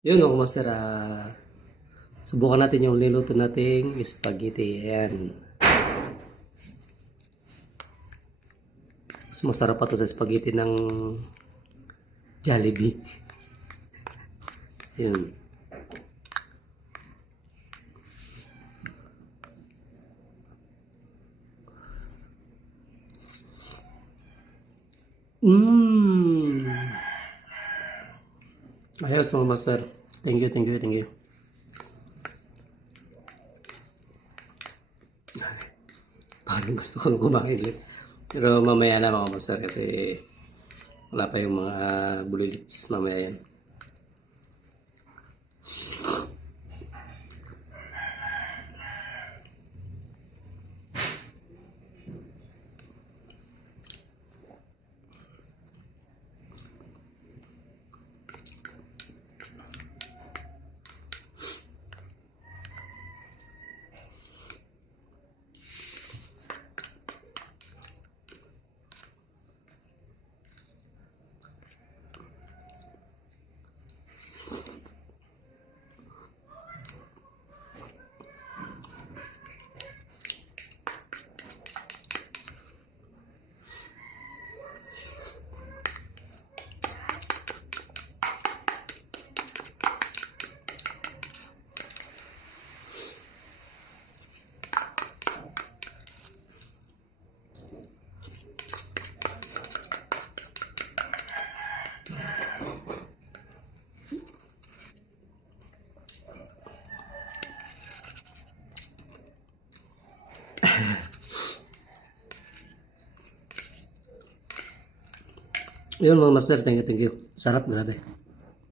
Yun mga master, subukan natin yung niluto nating spaghetti. Ayan. Mas masarap pa to sa spaghetti ng Jollibee. Yun. Ayos mga master. Thank you, thank you, thank you. Parang gusto ko nang kumain ulit. Pero mamaya na mga master kasi wala pa yung mga bulilits. Mamaya yan. Yun mga master, thank you, thank you. Sarap, grabe.